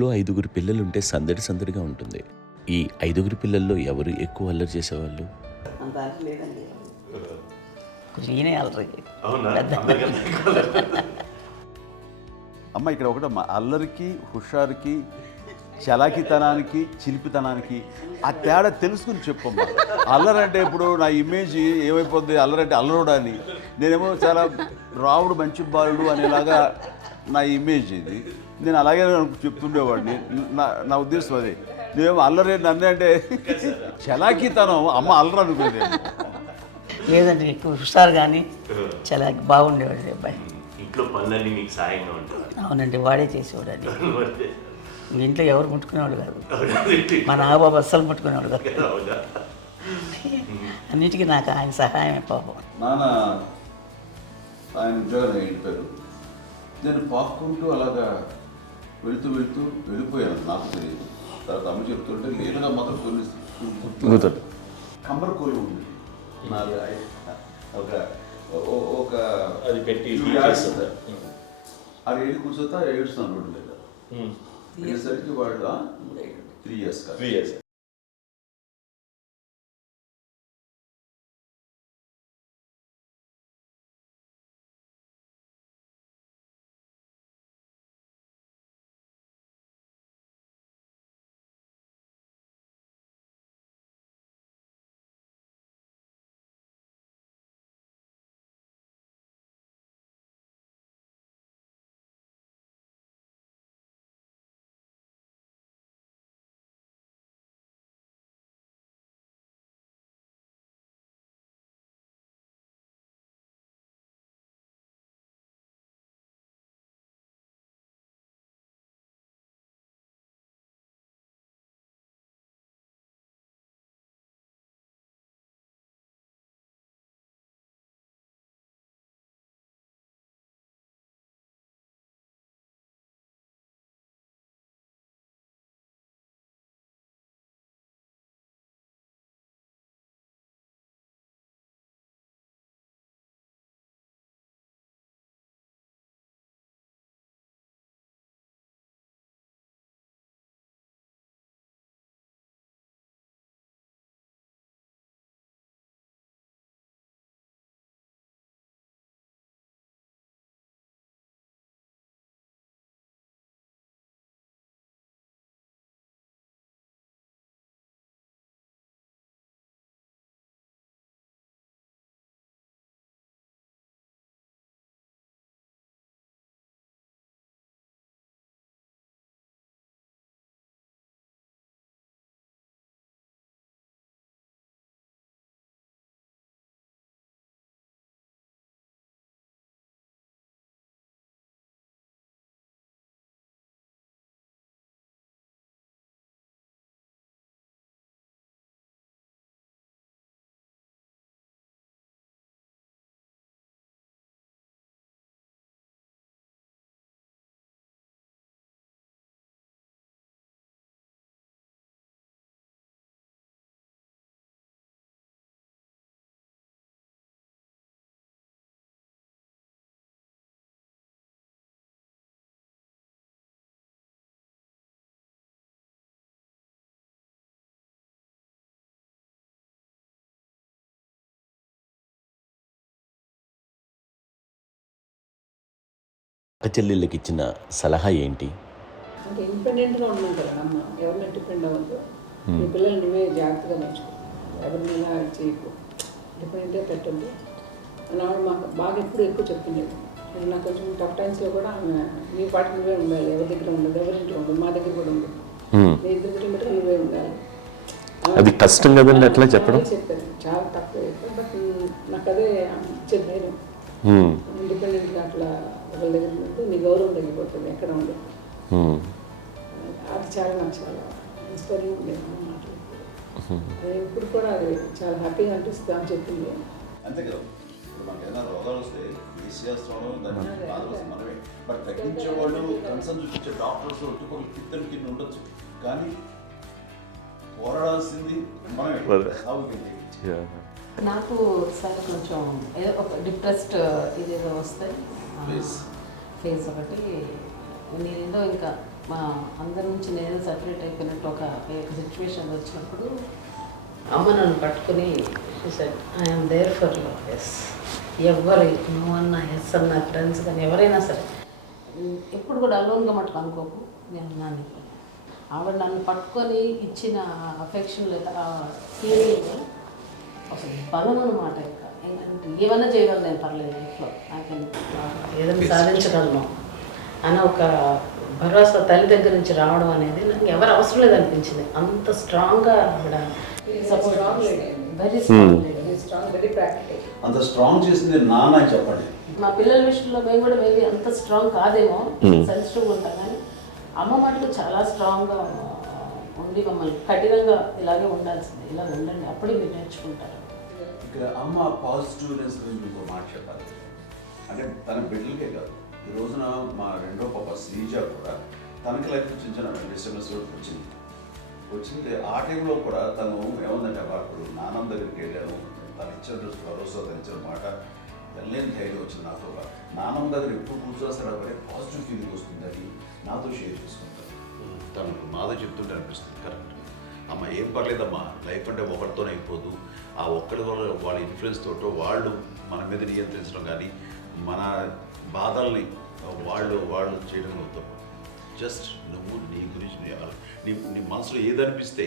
ఇంట్లో 5గురు పిల్లలుంటే సందడి సందడిగా ఉంటుంది. ఈ 5గురు పిల్లల్లో ఎవరు ఎక్కువ అల్లరి చేసేవాళ్ళు? అంత అల్లరి లేదండి. ఈయనే అల్లరి. అమ్మ ఇక్కడ ఒకటమ్మా, అల్లరికి హుషారుకి చలాకితనానికి చిలిపితనానికి ఆ తేడా తెలుసుకుని చెప్పమ్మా. అల్లరంటే ఇప్పుడు నా ఇమేజ్ ఏమైపోద్ది, అల్లరంటే అల్లరుడు అని, నేనేమో చాలా రావుడు మంచి బాలుడు అనేలాగా నా ఇమేజ్ ఇది. నేను అలాగే చెప్తుండేవాడిని. నా ఉద్దేశం అదే. నేనేమో అల్లరి నన్ను అంటే చలాకితనం, అమ్మ అల్లరు అనుకునేది. లేదండి, ఎక్కువ హుషారు కానీ చాలా బాగుండేవాడు అబ్బాయి. ఇంట్లో పనులన్నీ మీకు సాయంగా ఉంటుంది. అవునండి, వాడే చేసేవాడు అండి. ఇంట్లో ఎవరు ముట్టుకునేవాడు కాదు. మా నాగబాబు అస్సలు ముట్టుకునేవాడు కాదు. అన్నిటికీ నాకు ఆయన సహాయమే పాపం. నాన్న ఆయన ఉద్యోగం వెళ్ళిపోయారు. నేను పాక్కుంటూ అలాగా వెళుతూ వెళ్ళిపోయాను, నాకు తెలియదు. తర్వాత అమ్మ చెప్తుంటే లేదుగా మాత్రం కొన్ని కమ్మర కోళ్ళు ఉంది ఒక అది పెట్టి అది వెళ్ళి కూర్చోతా ఏడుస్తున్నాను రోడ్డు మీద. అయ్యేసరికి వాళ్ళు 3 years. చెల్లెళ్ళకి ఇచ్చిన సలహా ఏంటి? అంటే ఇండిపెండెంట్గా ఉన్నాం కదా అమ్మ, ఎవరి మీద డిపెండ్ అవ్వద్దు. మీ పిల్లలు నువ్వే జాగ్రత్తగా నేర్చుకో, ఎవరిని ఇలా చేయకు, డిపెండెంట్గా పెట్టద్దు అని ఆవిడ మాకు బాగా ఎప్పుడు ఎక్కువ చెప్తుండేది. నాకు కొంచెం టఫ్ టైమ్స్లో కూడా ఆమె నీ పాటి నువ్వే ఉండాలి, ఎవరి దగ్గర ఉండదు, ఎవరింట్లో ఉండదు, మా దగ్గర కూడా ఉండదు, నీ ఇద్దరు దగ్గర మటుకు నువ్వే ఉండాలి. అది కష్టం కదండి అట్లా చెప్పడం. చెప్పారు, చాలా తక్కువ చెప్పారు. బట్ నాకు అదే ఇచ్చేది నేను ఇండిపెండెంట్గా అట్లా ఒకరి దగ్గర ఉంటే నీ గౌరవం తగ్గిపోతుంది, ఎక్కడ ఉండదు. అది చాలా నాకు చాలా ఇన్స్పైరింగ్ ఉండేది మాటలు. అది ఇప్పుడు కూడా అది చాలా హ్యాపీగా అనిపిస్తుంది అని చెప్పింది. అంతే కదా, ఇప్పుడు మనకి ఏదైనా రోగాలు వస్తే చేస్తాం, దాన్ని బాధపడుతుంది మనమే. బట్ తగ్గించేవాళ్ళు, కన్సర్న్ చూపించే డాక్టర్స్ ఒట్టుకోలు కిత్తలు కింద ఉండొచ్చు, కానీ పోరాడాల్సింది మనమే. నాకు సార్ కొంచెం ఏదో ఒక డిప్రెస్డ్ ఇదేదో వస్తే ఫేస్ ఒకటి, నేనేదో ఇంకా మా అందరి నుంచి నేను సపరేట్ అయిపోయినట్టు ఒక సిచ్యువేషన్ వచ్చినప్పుడు అమ్మ నన్ను పట్టుకుని I'm there for you. Yes, ఎవరు నువ్వు అన్న ఎస్ అన్న ఫ్రెండ్స్ కానీ ఎవరైనా సరే ఎప్పుడు కూడా అలోన్గా మటుకు అనుకోకు, నేను ఉన్నాను. ఆవిడ నన్ను పట్టుకొని ఇచ్చిన అఫెక్షన్ లేదా ఫీలింగ్ అసలు బలం అన్నమాట. ఇంకా ఏమైనా చేయగలను నేను, పర్లేదు లైఫ్లో నాకు ఏదైనా సాధించగలను అన్న ఒక భరోసా తల్లి దగ్గర నుంచి రావడం అనేది నాకు ఎవరు అవసరం లేదనిపించింది. అంత స్ట్రాంగ్గా ఆవిడ support, very strong, very practical. అంత స్ట్రాంగ్ చేసింది నాన్న అని చెప్పండి. మా పిల్లల విషయంలో మేము కూడా మేబీ అంత స్ట్రాంగ్ కాదేమో, సెన్సిటివ్గా ఉంటాం, కానీ అమ్మ మటుకు చాలా స్ట్రాంగ్గా ఉండి మమ్మల్ని కఠినంగా ఇలాగే ఉండాల్సింది, ఇలా ఉండండి అప్పుడే మీరు నేర్చుకుంటారు. ఇక్కడ అమ్మ పాజిటివ్నెస్ గురించి ఇంకో మాట చెప్పాలి. అంటే తన బిడ్డలకే కాదు, ఈ రోజున మా రెండో పాప శ్రీజ కూడా తనకి లైఫ్ చిన్న చిన్న డిస్టర్బెన్స్ వచ్చింది. ఆ టైంలో కూడా తను ఏముందంటే అప్పుడు నాన్నమ్మ దగ్గరికి వెళ్ళాను, తను ఇచ్చిన భరోసా, తను ఇచ్చిన మాట వెళ్ళలేని ధైర్యం వచ్చింది నాతో. నాన్నమ్మ దగ్గర ఎప్పుడు కూర్చోస్తాడు అప్పుడే పాజిటివ్ ఫీలింగ్ వస్తుందని నాతో షేర్ చేసుకుంటాను. తను నాతో చెప్తుంటే అనిపిస్తుంది కరెక్ట్, అమ్మ ఏం పర్లేదమ్మా, లైఫ్ అంటే ఒకరితోనే అయిపోదు, ఆ ఒక్కరి వల్ల వాళ్ళ ఇన్ఫ్లుయెన్స్ తోటో వాళ్ళు మన మీద నియంత్రించడం కానీ మన బాధల్ని వాళ్ళు చేయడం అవుతాం. జస్ట్ నువ్వు నీ గురించి నీ మనసులో ఏదనిపిస్తే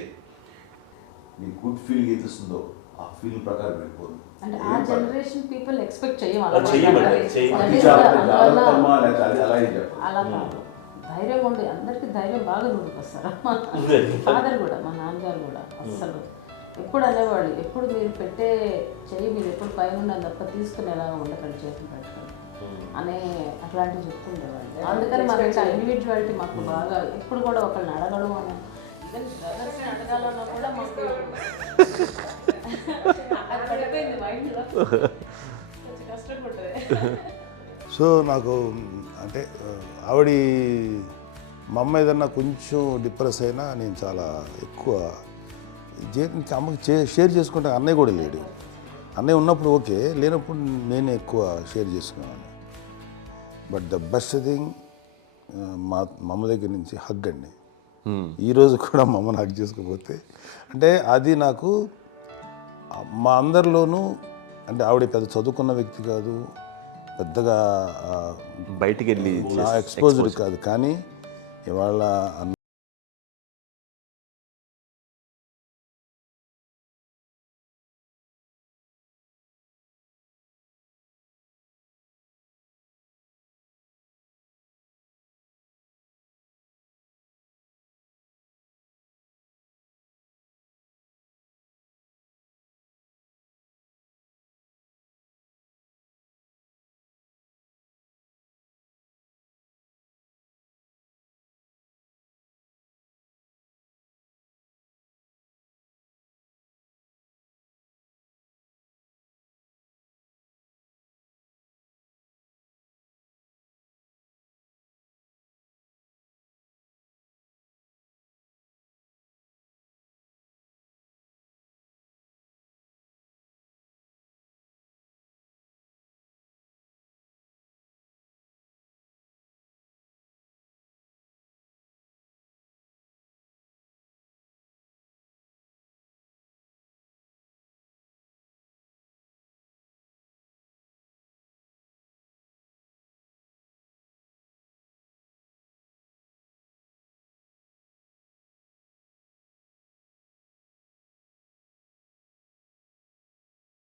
నీ గుడ్ ఫీలింగ్ ఏదిస్తుందో ఆ ఫీల్ ప్రకారం వెళ్ళిపోదు. అంటే ఆ జనరేషన్ పీపుల్ ఎక్స్పెక్ట్ అలా కాదు, ధైర్యం ఉండి అందరికీ ధైర్యం బాగా నూరుకొస్తారు. ఫాదర్ కూడా, మా నాన్నగారు కూడా అస్సలు ఎప్పుడు అనేవాళ్ళు, ఎప్పుడు మీరు పెట్టే చెయ్యి మీరు ఎప్పుడు పైన తప్ప తీసుకుని ఎలా ఉండకండి, చేతులు పెట్టుకొని అనే అట్లాంటివి చెప్తుండేవాళ్ళు. అందుకని మాకు ఇండివిజువాలిటీ మాకు బాగా, ఎప్పుడు కూడా ఒకళ్ళని అడగడం అని, ఈవెన్ బ్రదర్స్ని అడగాలన్నా కూడా మాకు అది పడిపోయింది మైండ్లో, కొంచెం కష్టంగా ఉంటుంది. సో నాకు అంటే ఆవిడ మా అమ్మ ఏదన్నా కొంచెం డిప్రెస్ అయినా నేను చాలా ఎక్కువ అమ్మకి షేర్ చేసుకుంటే అన్నయ్య కూడా లేడు. అన్నయ్య ఉన్నప్పుడు ఓకే, లేనప్పుడు నేనే ఎక్కువ షేర్ చేసుకున్నాను. బట్ ద బెస్ట్ థింగ్ మా అమ్మ దగ్గర నుంచి హగ్ అండి. ఈరోజు కూడా మా అమ్మని హగ్ చేసుకోకపోతే అంటే అది నాకు మా అందరిలోనూ, అంటే ఆవిడ పెద్ద చదువుకున్న వ్యక్తి కాదు, పెద్దగా బయటికి వెళ్ళి నా ఎక్స్పోజర్ కాదు, కానీ ఇవాళ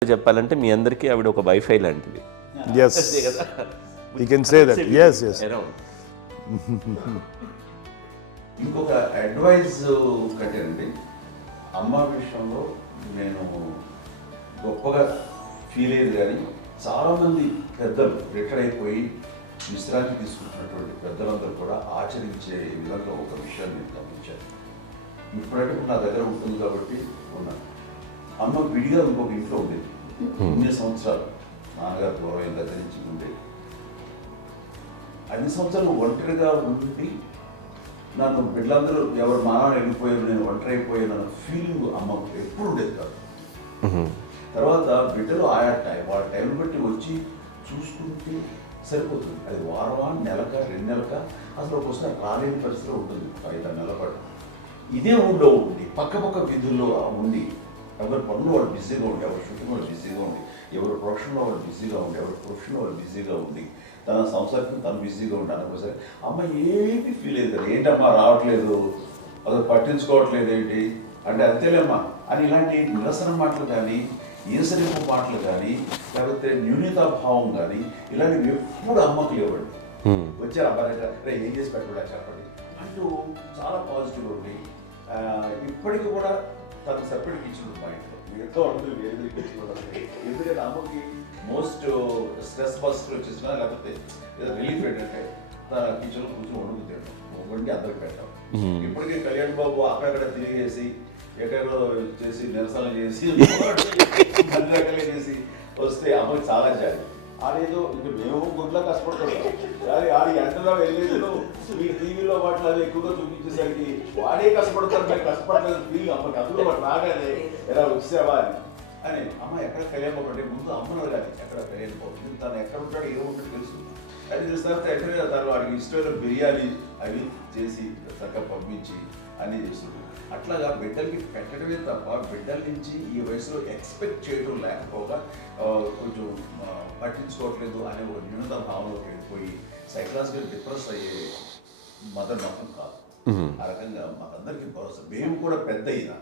చెప్పాలంటే మీ అందరికీ ఆవిడ ఒక వైఫై లాంటిది. Yes, you can say that. Yes yes. ఇంకొక అడ్వైజ్ కట్టండి, అమ్మ విషయంలో నేను గొప్పగా ఫీల్ అయ్యేది, కానీ చాలామంది పెద్దలు రిటైర్ అయిపోయి విశ్రాంతి తీసుకుంటున్నటువంటి పెద్దలందరూ కూడా ఆచరించే విధంగా ఒక విషయాన్ని నేను గమనించాను. ఇప్పుడంటే నా దగ్గర ఉంటుంది కాబట్టి ఉన్నాను. అమ్మ విడిగా ఇంకొక ఇంట్లో ఉండేది 9 సంవత్సరాలు, నాన్నగారు పూర్వం దగ్గర నుంచి ఉండేది. 5 సంవత్సరాలు ఒంటరిగా ఉండి నన్ను బిడ్డలందరూ ఎవరు మానవుడు వెళ్ళిపోయారు, నేను ఒంటరి అయిపోయాను అన్న ఫీలింగ్ అమ్మకు ఎప్పుడు ఉండేది కాదు. తర్వాత బిడ్డలు ఆయా వాళ్ళ టైం బట్టి వచ్చి చూసుకుంటూ సరిపోతుంది. అది వారమా, నెలక, 2 నెలక, అసలు ఒకసారి రాలేని పరిస్థితిలో ఉంటుంది 5-6 నెలల పాటు. ఇదే ఊళ్ళో ఉండి పక్క విధుల్లో ఉండి ఎవరి పనులు వాళ్ళు బిజీగా ఉండి, ఎవరి షూటింగ్ వాళ్ళు బిజీగా ఉండి, ఎవరి ప్రొఫెషన్లో వాళ్ళు బిజీగా ఉండి, ఎవరి ప్రొఫెషన్లో వాళ్ళు బిజీగా ఉండి, తన సంసారం తను బిజీగా ఉంటాను అనుకోసరి అమ్మ ఏమీ ఫీల్ అయ్యేది కదా, ఏంటమ్మా రావట్లేదు, అసలు పట్టించుకోవట్లేదు ఏంటి అంటే అంతేలేమ్మా అని ఇలాంటి నిరసన మాటలు కానీ, ఈసరింపు మాటలు కానీ, లేకపోతే న్యూనతాభావం కానీ ఇలాంటివి ఎప్పుడు అమ్మకు లేవండి. వచ్చారు అబ్బాయి ఏం చేసి పెట్టడా చెప్పండి అంటూ చాలా పాజిటివ్ ఉండి ఇప్పటికీ కూడా తను సెపరేట్ కిచెన్ మా ఇంట్లో మిగతా అందరూ వేరే కిచెన్. ఎందుకంటే అమ్మకి మోస్ట్ స్ట్రెస్ బస్టర్ వచ్చేసినా లేకపోతే రిలీఫ్ ఏంటంటే తన కిచెన్లో కూర్చొని వండుకు వండి అందరికి పెట్టాం. ఇప్పటికీ కళ్యాణ్ బాబు అక్కడక్కడ తిరిగేసి ఎక్కడెక్కడో చేసి నిరసనలు చేసి అన్ని రకాలుగా చేసి వస్తే అమ్మకి చాలా జాలి. ఆడేదో ఇంక మేము గుడ్లా కష్టపడుతున్నాం కానీ ఆడి ఎంతలో వెళ్ళేదో మీ టీవీలో వాటిలో అది ఎక్కువగా చూపించేసరికి వాడే కష్టపడతారు, మేము కష్టపడలేదు ఫీల్ అమ్మకి. అందులో వాడు రాగానే ఎలా వచ్చావా అని అమ్మ ఎక్కడ కళ్యాణ్ బాబు అంటే ముందు అమ్మను కానీ ఎక్కడ కళ్యాణ్ బాబు తను ఎక్కడ ఉంటాడో ఏముంటుందో తెలుసు. అది తెలిసిన తర్వాత ఎక్కడ తను వాడికి ఇష్టమైన బిర్యానీ అవి చేసి చక్కగా పంపించి అన్నీ చేస్తుంది. అట్లాగా బిడ్డలకి పెట్టడమే తప్ప బిడ్డల నుంచి ఈ వయసులో ఎక్స్పెక్ట్ చేయడం లేకపోగా కొంచెం పట్టించుకోవట్లేదు అనే ఒక న్యూనత భావనలోకి వెళ్ళిపోయి సైకలాజికల్ డిప్రెస్ అయ్యే మదర్ మాత్రం కాదు. ఆ రకంగా మాకందరికీ భరోసా. మేము కూడా పెద్ద అయినా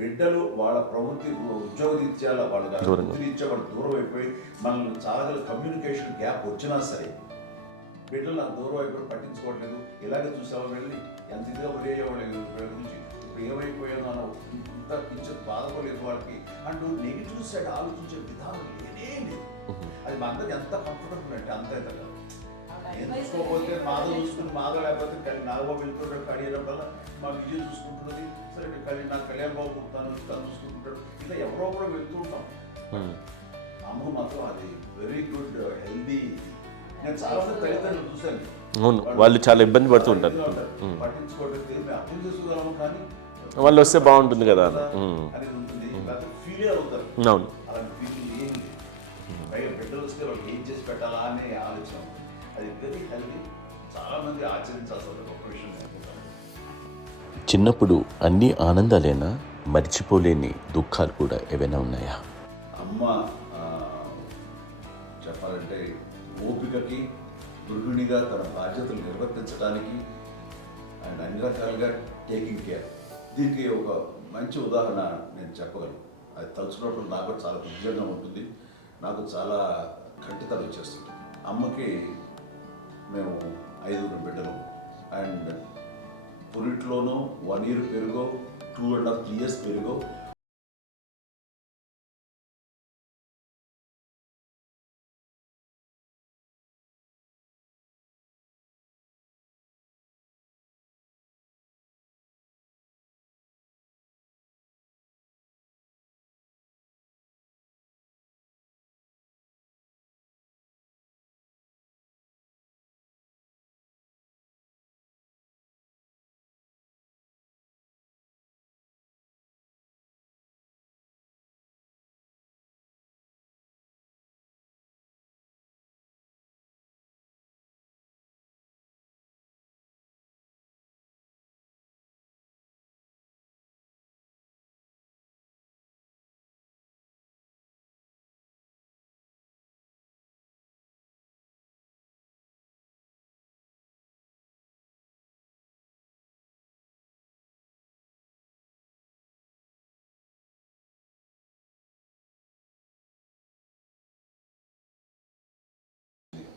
బిడ్డలు వాళ్ళ ప్రవృత్తి ఉద్యోగరీత్యాల వాళ్ళు వృత్తిరీత్యా వాళ్ళు దూరం అయిపోయి మనల్ని చాలా కమ్యూనికేషన్ గ్యాప్ వచ్చినా సరే బిడ్డలు నాకు దూరం అయిపోయి పట్టించుకోవట్లేదు. ఇలాగే చూసావా వెళ్ళి ఎంత ఇదిగా వదిలేయేవాళ్ళు గురించి ఇప్పుడు ఏమైపోయాను అన్న ఇంత కించెం బాధపడలేదు వాళ్ళకి అంటూ నెగిటివ్ సైడ్ ఆలోచించే విధానం లేనే లేదు. అది మా అందరికి ఎంత కంఫర్టబుల్ అంటే అంత కదా. ఎంచుకోకపోతే మాధవ చూసుకుని మాధవ లేకపోతే నాగబాబు వెళ్తుంటాడు కడియడం వల్ల మా విజయం చూసుకుంటున్నది సరే నాకు కళ్యాణ్ బాబు తను చూసుకుంటుంటాడు. ఇలా ఎవరో కూడా వెళ్తూ ఉంటాం. అమ్మ మాత్రం అది వెరీ గుడ్ హెల్దీ. నేను చాలా మంది తల్లిదండ్రులు చూశాను, అవును, వాళ్ళు చాలా ఇబ్బంది పడుతూ ఉంటారు. పట్టించుకోవడం మేము అర్థం చేసుకోగలము కానీ వాళ్ళు వస్తే బాగుంటుంది కదా అనేది ఉంటుంది. ఫీల్ అవుతారు. అవును, అలాంటి ఫీలింగ్ ఏం లేదు. పైగా బిడ్డలు వస్తే వాళ్ళకి ఏం చేసి పెట్టాలా అనే ఆలోచన. అది వెరీ హెల్దీ. చాలా మంది ఆచరించాల్సిన గొప్ప విషయం అనుకుంటాను. చిన్నప్పుడు అన్ని ఆనందాలేనా, మర్చిపోలేని దుఃఖాలు కూడా ఏవైనా ఉన్నాయా? అమ్మ చెప్పాలంటే ఓపికకి, గృహిణిగా తన బాధ్యతలు నిర్వర్తించడానికి అండ్ అన్ని రకాలుగా టేకింగ్ కేర్. దీనికి ఒక మంచి ఉదాహరణ నేను చెప్పగలను. అది తలుచుకున్నప్పుడు నాకు చాలా ఉద్యోగంగా ఉంటుంది, నాకు చాలా కంటితలు వచ్చేస్తుంది. అమ్మకి మేము 5 బిడ్డలు అండ్ పురిట్లోనూ 1 year పెరుగో 2.5 years పెరుగో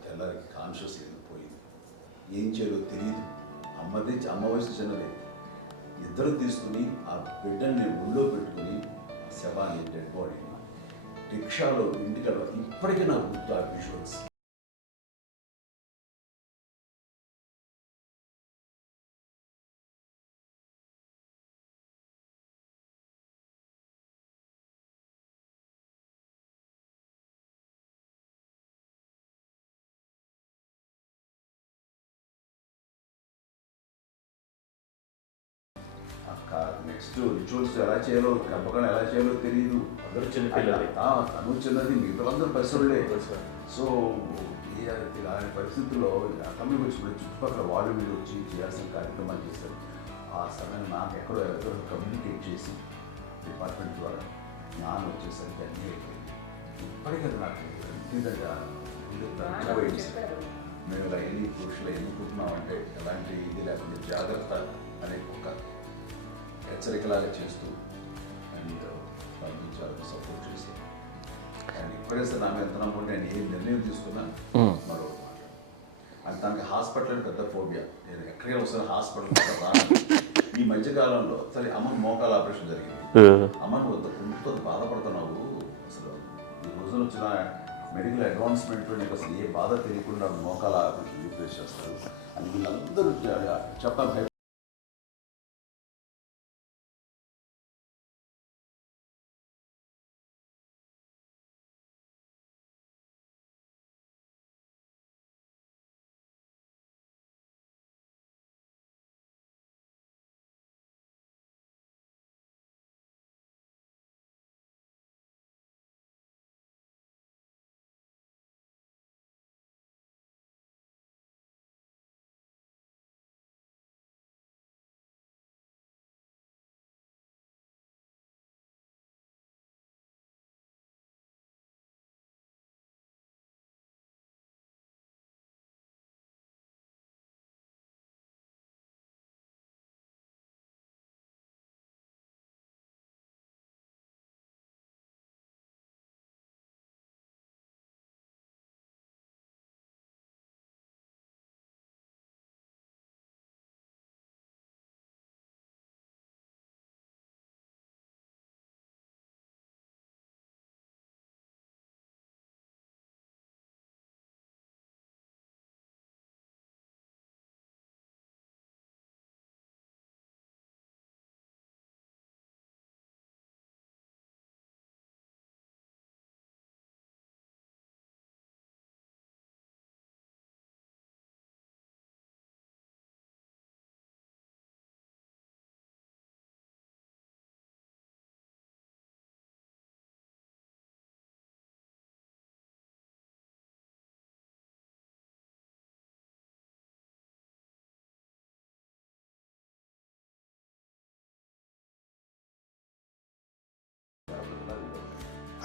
తెల్లారికి కాన్షియస్ పోయింది. ఏం చేయాలో తెలియదు. అమ్మ వయసు చిన్నదే. ఇద్దరు తీసుకుని ఆ బిడ్డల్ని ఒళ్ళో పెట్టుకుని శవాన్ని డెడ్ బాడీని రిక్షాలో ఇంటికి ఇప్పటికీ నాకు గుర్తు ఆ విజువల్స్. నెక్స్ట్ రిచువల్స్ ఎలా చేయాలో, పెంపకాలు ఎలా చేయాలో తెలియదు. అందరూ చిన్నపిల్లలే. తను చిన్నది, మిగతాలందరూ పసివాళ్ళే. సో ఇలాంటి పరిస్థితుల్లో కమ్యూనిటీ వచ్చిన చుట్టుపక్కల వాళ్ళు వీళ్ళు వచ్చి చేయాల్సిన కార్యక్రమాలు చేశారు. ఆ సమయంలో నాకు ఎక్కడో కమ్యూనికేట్ చేసి డిపార్ట్మెంట్ ద్వారా నాన్న వచ్చేసరికి అన్నీ అయిపోయింది. ఇప్పటికీ నాకు ఇంటిగా మేము ఇలా ఎన్ని పురుషులు ఎన్నుకుంటున్నామంటే ఎలాంటి ఇది లేకుండా జాగ్రత్త అనే ఒక హెచ్చరికలాగా చేస్తూ అండ్ పంపించాలని సపోర్ట్ చేసి అండ్ ఇప్పుడైతే నా మీద ఎంత నమ్ముకుంటే నేను ఏం నిర్ణయం తీసుకున్నా మరో అండ్ తనకి హాస్పిటల్ పెద్ద ఫోబియా. నేను ఎక్కడికి వస్తాను హాస్పిటల్ రాను. ఈ మధ్యకాలంలో సరే అమ్మకి మోకాల ఆపరేషన్ జరిగింది. అమ్మను కొంత బాధపడుతున్నావు, అసలు ఈ రోజున వచ్చిన మెడికల్ అడ్వాన్స్మెంట్లో నీకు అసలు ఏ బాధ తెలియకుండా మోకాల ఆపరేషన్ రీప్లేస్ చేస్తారు అని వీళ్ళందరూ చెప్పాలి.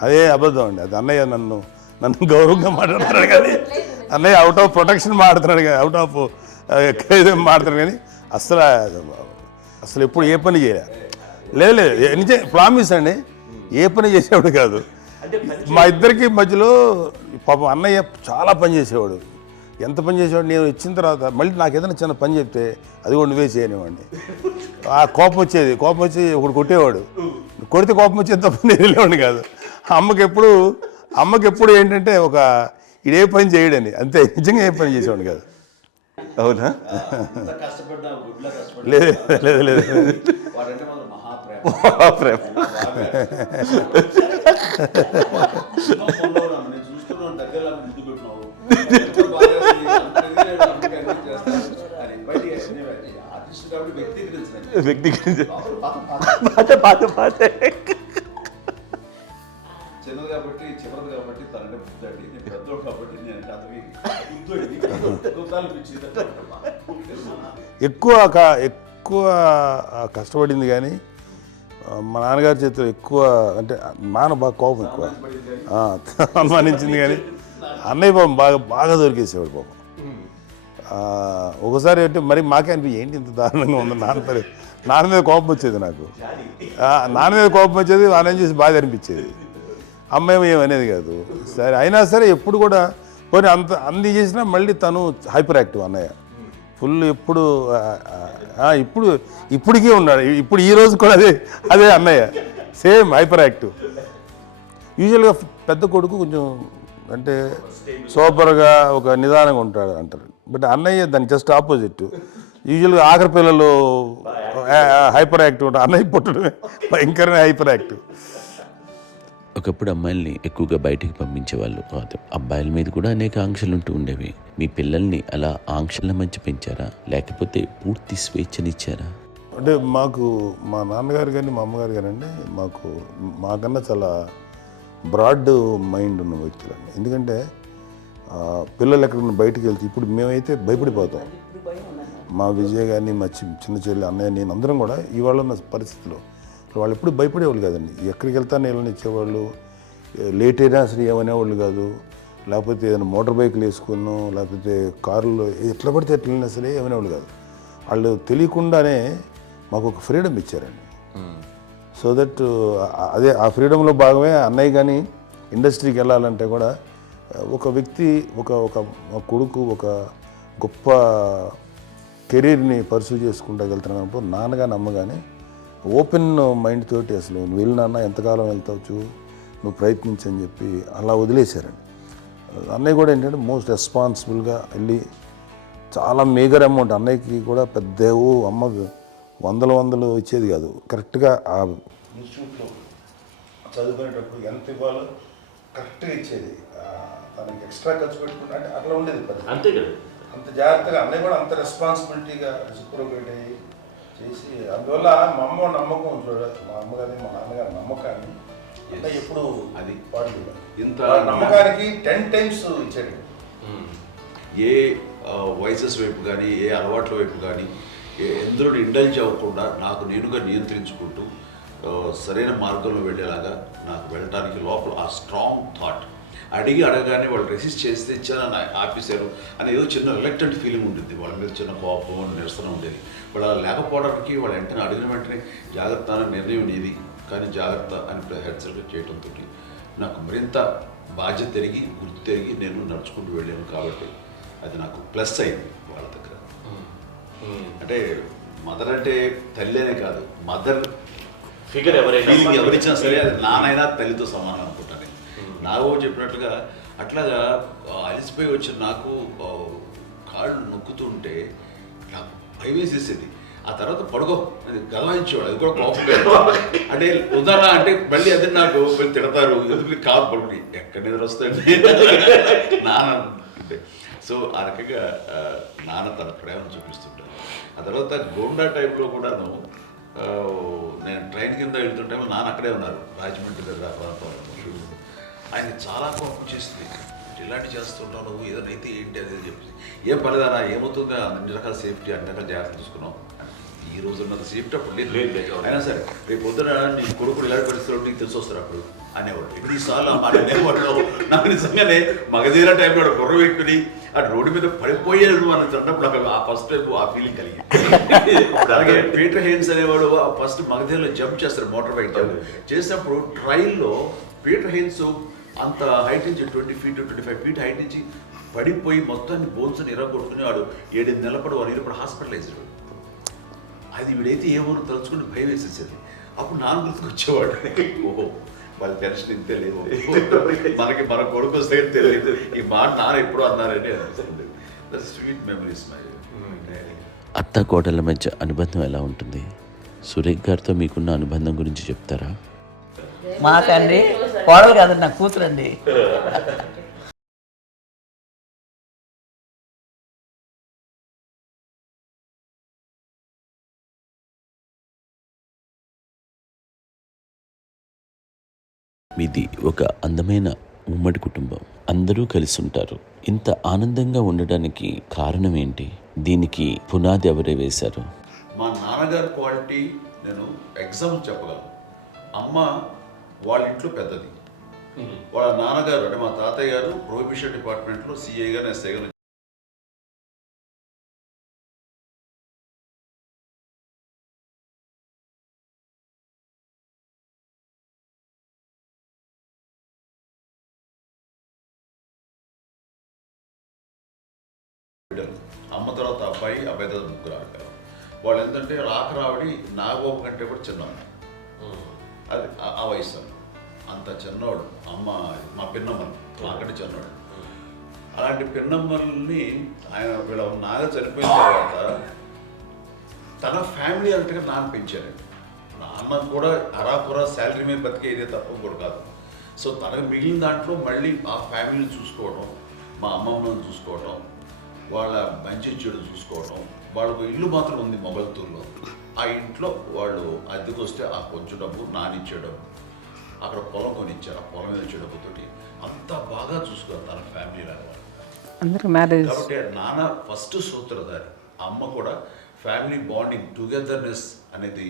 అదే అబద్ధం అండి. అది అన్నయ్య నన్ను గౌరవంగా మాట్లాడుతున్నాడు కానీ అన్నయ్య అవుట్ ఆఫ్ ప్రొటెక్షన్ మాట్లాడుతున్నాడు కానీ అవుట్ ఆఫ్ మాట్లాడుతున్నాడు కానీ అసలు ఎప్పుడు ఏ పని చేయలే. లేదు నిజం ప్రామిస్ అండి, ఏ పని చేసేవాడు కాదు. మా ఇద్దరికి మధ్యలో పాపం అన్నయ్య చాలా పని చేసేవాడు. ఎంత పని చేసేవాడు, నేను వచ్చిన తర్వాత మళ్ళీ నాకు ఏదైనా చిన్న పని చెప్తే అది కూడా నువ్వే చేయనివ్వండి. ఆ కోపం వచ్చేది, కోపం వచ్చి ఒకడు కొట్టేవాడు, కొడితే కోపం వచ్చేది తప్ప నేను వెళ్ళేవాడిని కాదు. అమ్మకి ఎప్పుడు ఏంటంటే ఒక ఇదే పని చేయడని, అంతే. నిజంగా ఏ పని చేసేవాడిని కాదు. అవునా? లేదు లేదు లేదు మహాప్రేమ. చిన్నది కాబట్టి చివరిది కాబట్టి తనంటే బుద్ధండి, నేను పెద్దోడు కాబట్టి నేను ఎక్కువ కష్టపడింది కానీ మా నాన్నగారి చేతిలో ఎక్కువ అంటే నాన్న బాగా కోపం ఎక్కువ అనుమానించింది కానీ అన్నయ్య పాపం బాగా దొరికేసేవాడు పాపం. ఒకసారి అంటే మరి మాకే అనిపి ఏంటి ఇంత దారుణంగా ఉంది నాన్న మీద కోపం వచ్చేది నాకు. నాన్న మీద కోపం వచ్చేది, ఆయన చేసి బాధ అనిపించేది. అమ్మాయి ఏమనేది కాదు. సరే అయినా సరే ఎప్పుడు కూడా పోనీ అంది చేసినా మళ్ళీ తను హైపర్ యాక్టివ్ అన్నయ్య ఫుల్. ఇప్పటికీ ఉన్నాడు, ఇప్పుడు ఈ రోజు కూడా అదే అన్నయ్య సేమ్ హైపర్ యాక్టివ్. యూజువల్గా పెద్ద కొడుకు కొంచెం అంటే సూపర్గా ఒక నిదానంగా ఉంటాడు అంటారు, బట్ అన్నయ్య దాని జస్ట్ ఆపోజిట్. యూజువల్గా ఆఖరి పిల్లలు హైపర్ యాక్టివ్ ఉంటారు, అన్నయ్య పుట్టడమే భయంకరమైన హైపర్ యాక్టివ్. ఒకప్పుడు అమ్మాయిల్ని ఎక్కువగా బయటికి పంపించేవాళ్ళు, అబ్బాయిల మీద కూడా అనేక ఆంక్షలు ఉంటూ ఉండేవి. మీ పిల్లల్ని అలా ఆంక్షల మధ్య పెంచారా, లేకపోతే పూర్తి స్వేచ్ఛనిచ్చారా? అంటే మాకు మా నాన్నగారు కానీ మా అమ్మగారు కానీ అండి మాకన్నా చాలా బ్రాడ్ మైండ్ ఉన్న వ్యక్తులండి. ఎందుకంటే పిల్లలు ఎక్కడన్నా బయటకు వెళ్తే ఇప్పుడు మేమైతే భయపడిపోతాం. మా విజయ్ కానీ మా చిన్న చెల్లి అన్నయ్య నేను అందరం కూడా ఇవాళ ఉన్న పరిస్థితిలో వాళ్ళు ఎప్పుడు భయపడేవాళ్ళు కాదండి. ఎక్కడికి వెళ్తాను వెళ్ళనిచ్చేవాళ్ళు, లేట్ అయినా అసలు ఏమనేవాళ్ళు కాదు. లేకపోతే ఏదైనా మోటార్ బైక్లు వేసుకున్నాం, లేకపోతే కారులో ఎట్లా పడితే ఎట్లయినా సరే ఏమనేవాళ్ళు కాదు. వాళ్ళు తెలియకుండానే మాకు ఒక ఫ్రీడమ్ ఇచ్చారండి. సో దట్ అదే ఆ ఫ్రీడంలో భాగమే అన్నయ్య కానీ ఇండస్ట్రీకి వెళ్ళాలంటే కూడా ఒక వ్యక్తి ఒక కొడుకు ఒక గొప్ప కెరీర్ని పర్సూ చేసుకుంటూ వెళ్తున్నప్పుడు నాన్నగాని అమ్మగానే ఓపెన్ మైండ్ తోటి అసలు నువ్వు వెళ్ళినా ఎంతకాలం వెళ్తావు నువ్వు ప్రయత్నించని చెప్పి అలా వదిలేశారండి. అన్నయ్య కూడా ఏంటంటే మోస్ట్ రెస్పాన్సిబుల్గా వెళ్ళి చాలా మేజర్ అమౌంట్ అన్నయ్యకి కూడా పెద్ద అమ్మకు వందలు ఇచ్చేది కాదు. కరెక్ట్గా ఆ ఇన్స్టిట్యూట్లో చదువుకునేటప్పుడు ఎంత ఇవ్వాలో కరెక్ట్గా ఇచ్చేది. తనకి ఎక్స్ట్రా ఖర్చు పెట్టుకుంటే అంటే అట్లా ఉండేది అంతే కదా. అంత జాగ్రత్తగా అన్నయ్య కూడా అంత రెస్పాన్సిబిలిటీగా రెసిప్రోకేట్ అయ్యి చేసి అందువల్ల మా అమ్మ నమ్మకం మా అమ్మగారి మా నాన్నగారి నమ్మకాన్ని అన్నయ్య ఎప్పుడు అది పాడు ఇంత నమ్మకానికి 10 times ఇచ్చాడు. ఏ వయసెస్ వైపు కానీ ఏ అలవాట్ల వైపు కానీ ఎందులో ఇండల్జ్ అవ్వకుండా నాకు నేనుగా నియంత్రించుకుంటూ సరైన మార్గంలో వెళ్ళేలాగా నాకు వెళ్ళడానికి లోపల ఆ స్ట్రాంగ్ థాట్ అడగగానే వాళ్ళు రెసిస్ట్ చేస్తే ఇచ్చానని ఆపేశారు అని ఏదో చిన్న రిలక్టెంట్ ఫీలింగ్ ఉంటుంది. వాళ్ళ మీద చిన్న కోపం నిరసన ఉండేది. వాళ్ళు అలా లేకపోవడానికి వాళ్ళు వెంటనే అడిగిన వెంటనే జాగ్రత్త అనే నిర్ణయం నీది కానీ జాగ్రత్త అని హెచ్చరిక చేయడంతో నాకు మరింత బాధ్యత తిరిగి గుర్తు తిరిగి నేను నడుచుకుంటూ వెళ్ళాను. కాబట్టి అది నాకు ప్లస్ అయింది వాళ్ళ దగ్గర. అంటే మదర్ అంటే తల్లి అనే కాదు, మదర్ ఫిగర్ ఫీలింగ్ ఎవరిచ్చినా సరే అది నానైనా తల్లితో సమానం అనుకుంటాను. నాకు చెప్పినట్లుగా అట్లాగా అలిసిపోయి వచ్చిన నాకు కాళ్ళు నొక్కుతుంటే నాకు భయం వేసేసేది. ఆ తర్వాత పడుకో గలవాయించేవాడు, అది కూడా కోపం. అంటే ఉదాహరణ అంటే మళ్ళీ అదే నాకు తిడతారు, ఎందుకు కాదు పడుకుని ఎక్కడ నిద్ర వస్తాయండి నాన్న అంటే. సో ఆ రకంగా నాన్న తన ప్రేమను చూపిస్తుంటాను. ఆ తర్వాత గోండా టైప్లో కూడాను నేను ట్రైన్ కింద వెళ్తుంటే నాన్న అక్కడే ఉన్నారు, రాజమండ్రి దగ్గర ప్రాంతంలో. ఆయన చాలా కోపం చేస్తుంది, ఇలాంటి చేస్తుంటావు నువ్వు, ఏదైనా అయితే ఏంటి అది చెప్పి ఏం పర్లేదన్నా ఏమవుతుందో అన్ని రకాల సేఫ్టీ అన్ని రకాల జాగ్రత్తలు చూసుకున్నాం. ఈ రోజు ఉన్నది సేఫ్టీ అప్పుడు లేదు. అయినా సరే రేపు పొద్దున నీ కొడుకులు ఇలాంటి పరిస్థితులు నీకు తెలిసి వస్తారు అప్పుడు అనేవాడు. ఎన్నిసార్లు ఆ మాట అనేవాళ్ళు. నాకు నిజంగానే మగధీర టైంలో గుర్ర పెట్టుకుని ఆ రోడ్డు మీద పడిపోయేది అని అన్నప్పుడు నాకు ఆ ఫస్ట్ టైం ఆ ఫీలింగ్ కలిగింది. అలాగే పీటర్ హెయిన్స్ అనేవాడు ఫస్ట్ మగధీరలో జంప్ చేస్తారు, మోటార్ బైక్ జంప్ చేసినప్పుడు ట్రైల్లో పీటర్ హెయిన్స్ అంత హైట్ నుంచి 20 feet 25 feet హైట్ నుంచి పడిపోయి మొత్తాన్ని బోన్స్ని ఇరగొట్టుకుని వాడు 7 నెలల పాటు వాడు ఇరప్పుడు హాస్పిటలైజ్డ్. అది వీడైతే ఏమో తలుచుకుని భయం వేసేసేది. అప్పుడు నాన్న గుర్తుకు వచ్చేవాడు, ఓహో వాళ్ళ టెన్షన్ ఇంతే లేదు, మనకి మన కొడుకు వస్తే తెలియదు ఈ మాట నాన్న ఎప్పుడు అన్నారని అనిపిస్తుంది. Sweet memories my. అత్త కోడళ్ళ మధ్య అనుబంధం ఎలా ఉంటుంది? సురేఖ్ గారితో మీకున్న అనుబంధం గురించి చెప్తారా? మాకండి కోడలు కాదండి, నా కూతురండి. మీది ఒక అందమైన ఉమ్మడి కుటుంబం, అందరూ కలిసి ఉంటారు. ఇంత ఆనందంగా ఉండడానికి కారణం ఏంటి? దీనికి పునాది ఎవరే వేశారు? మా నాన్నగారి క్వాలిటీ నేను ఎగ్జాంపుల్ చెప్పగలను. అమ్మ వాళ్ళ ఇంట్లో పెద్దది, వాళ్ళ నాన్నగారు అంటే మా తాతయ్య గారు ప్రొహిబిషన్ డిపార్ట్మెంట్లో సిఐ గారు ఎస్ఐ గారు. అమ్మ తర్వాత అబ్బాయి తర్వాత ముగ్గురు ఆడతారు. వాళ్ళు ఏంటంటే రాకరావడి నాగబాబు కంటే కూడా చిన్నవాడు. అది ఆ వయసు అంత చిన్నవాడు. అమ్మ మా పిన్నమ్మలు మాకంటే చిన్నవాడు. అలాంటి పిన్నమ్మల్ని ఆయన వీళ్ళ నాగ చనిపోయిన తర్వాత తన ఫ్యామిలీ అంతగా నాన్న పెంచారు. నాన్న కూడా అరాకురా శాలరీ మీద బతికేదే తప్ప కూడా కాదు. సో తనకు మిగిలిన దాంట్లో మళ్ళీ ఆ ఫ్యామిలీని చూసుకోవడం, మా అమ్మమ్మని చూసుకోవడం, వాళ్ళ మంచి చెడు చూసుకోవడం, వాళ్ళకు ఇల్లు మాత్రం ఉంది మొగల్తూరులో. ఆ ఇంట్లో వాళ్ళు అద్దెకు వస్తే ఆ కొంచెం డబ్బు నానిచ్చే డబ్బు, అక్కడ పొలం కొనిచ్చారు, ఆ పొలం మీద ఇచ్చే డబ్బుతోటి అంతా బాగా చూసుకోవాలి తన ఫ్యామిలీ లాగా. అందరూ మ్యారేజ్ కాబట్టి నాన్న ఫస్ట్ సూత్రధారి, అమ్మ కూడా ఫ్యామిలీ బాండింగ్ టుగెదర్నెస్ అనేది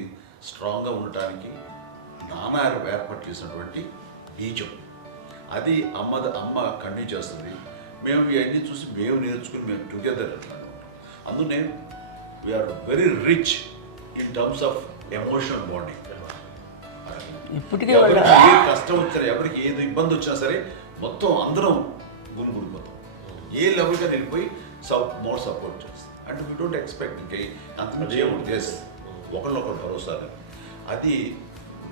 స్ట్రాంగ్గా ఉండటానికి నాన్న ఏర్పాటు చేసినటువంటి బీజం. అది అమ్మ కంటిన్యూ చేస్తుంది. మేము ఇవన్నీ చూసి మేము నేర్చుకుని మేము టుగెదర్ అంటున్నాం. అందునే we are very rich in terms of emotional bonding. ఇప్పటికే ఎవరికి ఏ కష్టం వచ్చినా, ఎవరికి ఏది ఇబ్బంది వచ్చినా సరే మొత్తం అందరం గుమిగూడిపోతాం. ఏ లెవెల్గా వెళ్ళిపోయి మోర్ సపోర్ట్ చేస్తాం. అంటే వీ డోంట్ ఎక్స్పెక్ట్ ఇంకా అంతమంది ఏముంటుంది. ఎస్, ఒకరినొకరు భరోసా. అది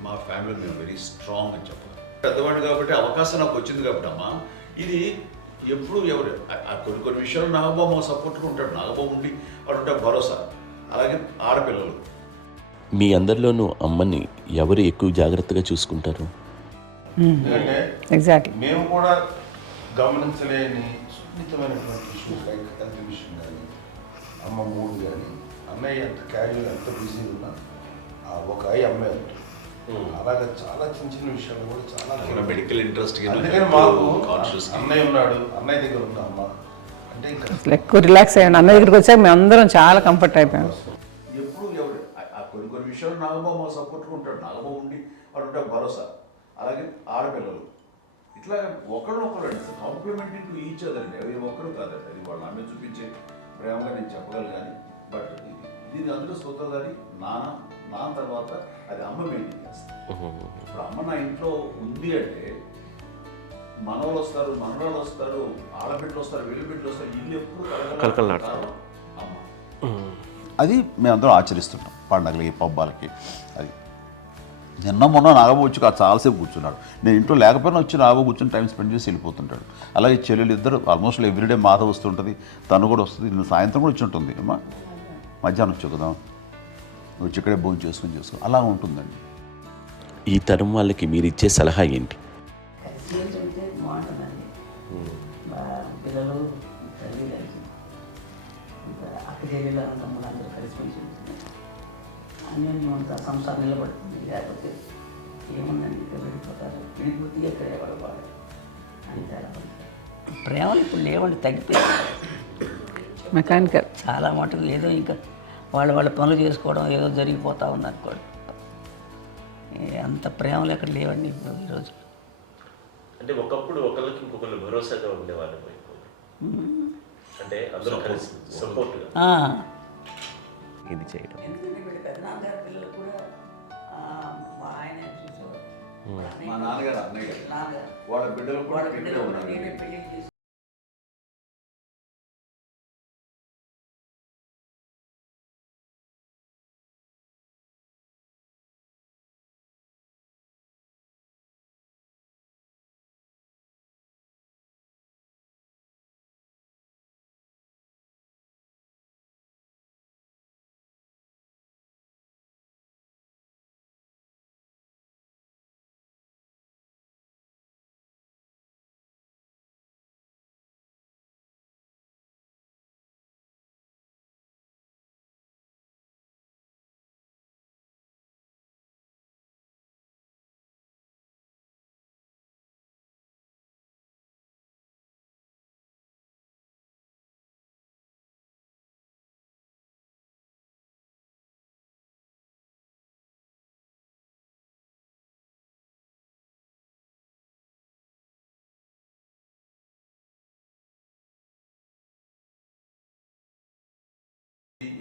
మా ఫ్యామిలీ మేము వెరీ స్ట్రాంగ్ అని చెప్పాలి. పెద్దవాడు కాబట్టి అవకాశం నాకు వచ్చింది కాబట్టి అమ్మ, ఇది ఎప్పుడు ఎవరు కొన్ని విషయాలు నాగబాబు సపోర్ట్గా ఉంటాడు. నాగబాబు ఉండి వాడు ఉంటే భరోసా. అలాగే ఆడపిల్లలు. మీ అందరిలోనూ అమ్మని ఎవరు ఎక్కువ జాగ్రత్తగా చూసుకుంటారు? ఎందుకంటే ఎగ్జాక్ట్లీ మేము కూడా గమనించలేని సున్నితమైనటువంటి ఇష్యూస్ లైక్ హెల్త్ విషయం కానీ, అమ్మ మూడు కానీ, అన్నయ్య ఎంత క్యాజువల్ ఎంత బిజీ ఉన్నా ఒక అమ్మాయి ఉంటుంది. అలాగే చాలా చిన్న చిన్న విషయాలు కూడా చాలా మెడికల్ ఇంట్రెస్ట్. అందుకని మాకు అన్నయ్య ఉన్నాడు, అన్నయ్య దగ్గర ఉన్న అమ్మ అంటే ఇంకా ఎక్కువ రిలాక్స్ అయ్యాను. అన్న దగ్గరికి వచ్చాక మేము అందరం చాలా కంఫర్ట్ అయిపోయాం. ఎప్పుడు ఎవరు కొన్ని విషయాలు నాగబాబు సపోర్ట్గా ఉంటాడు. నాగబాబు ఉండి వాడు ఉంటే భరోసా. అలాగే ఆడపిల్లలు ఇట్లా ఒకరినొకరు అండి కాంప్లిమెంటింగ్ టు ఈచ్ అదర్ అండి. అవి ఒక్కరు కాదండి, అది వాళ్ళు ఆమె చూపించే ప్రేమగా నేను చెప్పగలను. కానీ బట్ దీని అందరూ సూత్రధారి నాన్న తర్వాత అది అమ్మ మెయింటైన్ చేస్తుంది. ఇప్పుడు అమ్మ నా ఇంట్లో ఉంది అంటే మనవాళ్ళు వస్తారు, మనవాళ్ళు వస్తారు, ఆడబిడ్డలు వస్తారు, వీళ్ళ బిడ్డలు వస్తారు, ఇల్లు ఎప్పుడు కలకలాడతారు అమ్మ. అది మేమందరం ఆచరిస్తుంటాం పండగలకి, పబ్బాలకి. అది నిన్న మొన్న నాగబాబు వచ్చి చాలాసేపు కూర్చున్నాడు. నేను ఇంట్లో లేకపోయినా వచ్చి నాగబాబు కూర్చొని టైం స్పెండ్ చేసి వెళ్ళిపోతుంటాడు. అలాగే చెల్లెలు ఇద్దరు ఆల్మోస్ట్ ఎవ్రీడే మాత వస్తుంటుంది, తను కూడా వస్తుంది. నేను సాయంత్రం కూడా వచ్చి ఉంటుంది. అమ్మా మధ్యాహ్నం వచ్చి కదా వచ్చి ఇక్కడే భోజనం చేసుకుని అలా ఉంటుందండి. ఈ తరం వాళ్ళకి మీరు ఇచ్చే సలహా ఏంటి? కలిసి ఉంటే బాగుంటుందండి. పిల్లలు తల్లి కలిసి అక్క చెల్లెలు తమ్ముడు అందరూ కలిసిమెలిసి ఉంటుంది. అన్యోన్యం అంతా సంసారం నిలబడుతుంది. లేకపోతే ఏముందండి, ఇక్కడ వెళ్ళిపోతారు, విడిపోతే ఎక్కడ ఎవరు వాడు అంతే. ప్రేమలు ఇప్పుడు లేవండి, తగ్గిపోయింది. మెకానికల్ చాలా మటుకు ఏదో ఇంకా వాళ్ళ పనులు చేసుకోవడం ఏదో జరిగిపోతూ ఉంది అనుకోండి. అంత ప్రేమలు ఎక్కడ లేవండి ఇప్పుడు ఈ రోజు. అంటే ఒకప్పుడు ఒకరికి ఇంకొకరు భరోసాగా ఉండేవాళ్ళు. అంటే అందరూ కలిసి సపోర్ట్గా ఇది చేయడం. ఎందుకంటే వీళ్ళ పెద్దనాన్నగారి పిల్లలు కూడా ఆయన చూసేవారు. మా నాన్నగారు అన్నయ్య గారు నాన్నగారు వాళ్ళ బిడ్డలు కూడా వాళ్ళ ఇక్కడే బిడ్డలు కూడా ఉన్నారు. నేనే పెళ్లి చేసి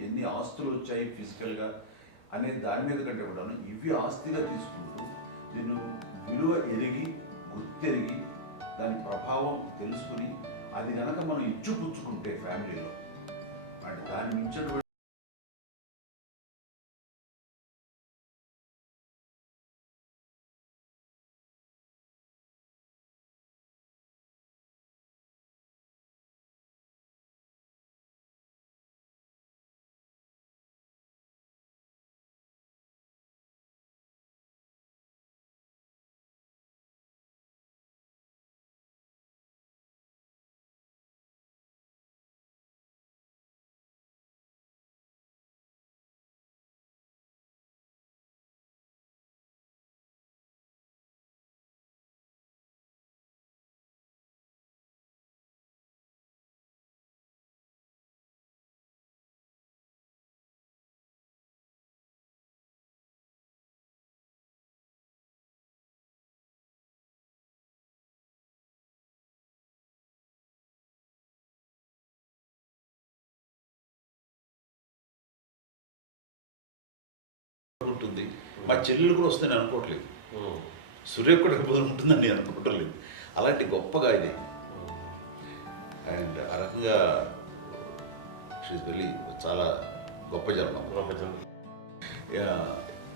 ఎన్ని ఆస్తులు వచ్చాయి ఫిజికల్గా అనే దాని మీద కంటే కూడా ఇవి ఆస్తిగా తీసుకుంటూ నేను విలువ ఎరిగి గుర్తెరిగి దాని ప్రభావం తెలుసుకుని అది కనుక మనం ఇచ్చిపుచ్చుకుంటే ఫ్యామిలీలో అంటే దాని మించిన మా చెల్లెలు కూడా వస్తుందని అనుకోవట్లేదు, సూర్య కూడా రేపు ఉంటుందని నేను అనుకోవటం లేదు. అలాంటి గొప్పగా ఇది. అండ్ ఆ రకంగా షీఈ్ వెరీ చాలా గొప్ప జన్మ.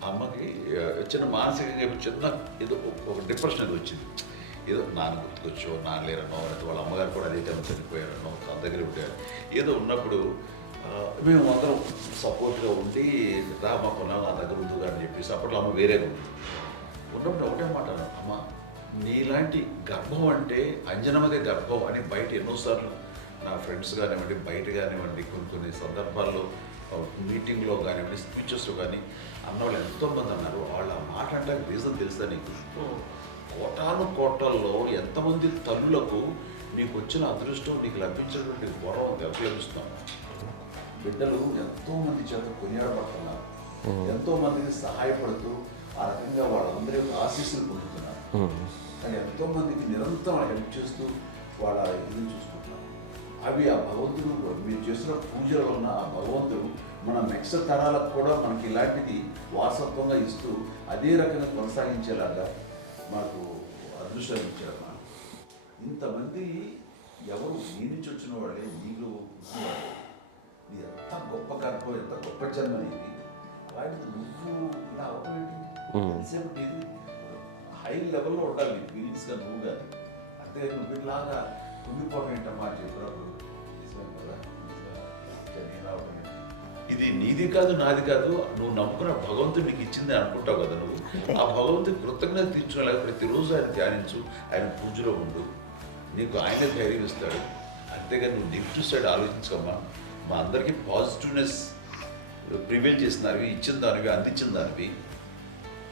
అమ్మకి చిన్న మానసికంగా చిన్న ఏదో ఒక డిప్రెషన్ అది వచ్చింది. ఏదో నాన్న గుర్తుకొచ్చో, నాన్న లేరనో, లేకపోతే వాళ్ళ అమ్మగారు కూడా అదే టైం చనిపోయారనో, తన దగ్గర ఉంటారు ఏదో ఉన్నప్పుడు మేము అందరం సపోర్ట్గా ఉండి రామకున్నా నా దగ్గర ఉందిగా అని చెప్పేసి అప్పట్లో అమ్మ వేరేగా ఉంది. ఉన్నప్పుడు ఒకటే మాట అన్నాను, అమ్మ నీలాంటి గర్భం అంటే అంజనమ్మదే గర్భం అని బయట ఎన్నోసార్లు నా ఫ్రెండ్స్ కానివ్వండి, బయట కానివ్వండి, కొన్ని సందర్భాల్లో మీటింగ్లో కానివ్వండి, స్పీచెస్లో కానీ అన్నవాళ్ళు ఎంతోమంది అన్నారు. వాళ్ళ మాట అంటే రీజన్ తెలుసా నీకు? కోటాను కోటల్లో ఎంతమంది తల్లులకు నీకు వచ్చిన అదృష్టం, నీకు లభించినటువంటి వరం ఎంత లభిస్తున్నాం. బిడ్డలు ఎంతోమంది చేత కొనియాడబడుతున్నారు, ఎంతోమందికి సహాయపడుతూ ఆ రకంగా వాళ్ళందరి యొక్క ఆశీస్సులు పొందుతున్నారు. కానీ ఎంతోమందికి నిరంతరం హెల్ప్ చేస్తూ వాళ్ళ ఇది చూసుకుంటున్నారు. అవి ఆ భగవంతుడు మీరు చేస్తున్న పూజలో ఉన్న ఆ భగవంతుడు మన నెక్స్ట్ తరాలకు కూడా మనకి ఇలాంటిది వారసత్వంగా ఇస్తూ అదే రకంగా కొనసాగించేలాగా మాకు అదృష్టాన్ని ఇచ్చారు. ఇంతమంది ఎవరు నీ నుంచి వచ్చిన వాళ్ళే, నీకు నీ ఎంత గొప్ప గర్భం, ఎంత గొప్ప జన్మ నీది. వాటికి నువ్వు ఇలా అవటమేంటి? ఎంతసేపు ఇది హై లెవెల్లో ఉండాలి ఫీలింగ్స్గా నువ్వు కానీ. అంతే నువ్వు ఇలాగా కుంగిపోవడం ఏంటమ్మా చెప్పినప్పుడు ఇది నీది కాదు, నాది కాదు, నువ్వు నమ్ముకున్న భగవంతుడు నీకు ఇచ్చింది అనుకుంటావు కదా. నువ్వు ఆ భగవంతుడి కృతజ్ఞత తీర్చుకోలేక ప్రతిరోజు ఆయన ధ్యానించు, ఆయన పూజలో ఉండు, నీకు ఆయనే ధైర్యం ఇస్తాడు. అంతేగాని నువ్వు నెగిటివ్ సైడ్ ఆలోచించుకోమ్మా. మా అందరికీ పాజిటివ్నెస్ ప్రివైల్ చేసిన దానివి, ఇచ్చిన దానివి, అందించిన దానివి.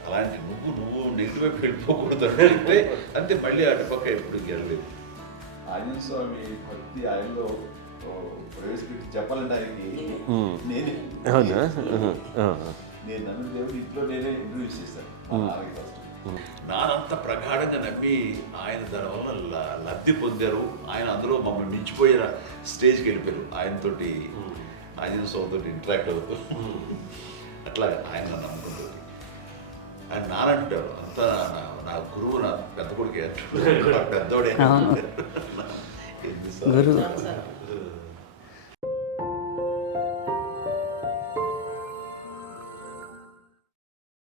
అలాంటి నువ్వు నెగిటివ్ వైపు వెళ్ళిపోకూడదు అంటే అంతే. మళ్ళీ అటుపక్క ఎప్పుడు గెలలేదు. ఆంజనేయ స్వామి భక్తి ఆయనలో ప్రవేశపెట్టి చెప్పాలంటే ఆయనకి నేనే నేను నన్ను దేవుడు ఇంట్లో నేనే ఇంట్రడ్యూస్ చేశాను. నానంత ప్రగాఢంగా నమ్మి ఆయన దానివల్ల లబ్ధి పొందారు. ఆయన అందులో మమ్మల్ని మించిపోయే స్టేజ్కి వెళ్ళిపోయారు. ఆయనతోటి ఆంజనేయ స్వామితో ఇంటరాక్ట్ అవుతూ అట్లా ఆయన నన్ను నమ్ముకుంటుంది. ఆయన నానంటారు అంతా నా గురువు, నా పెద్ద కొడుకు పెద్దోడే గురువు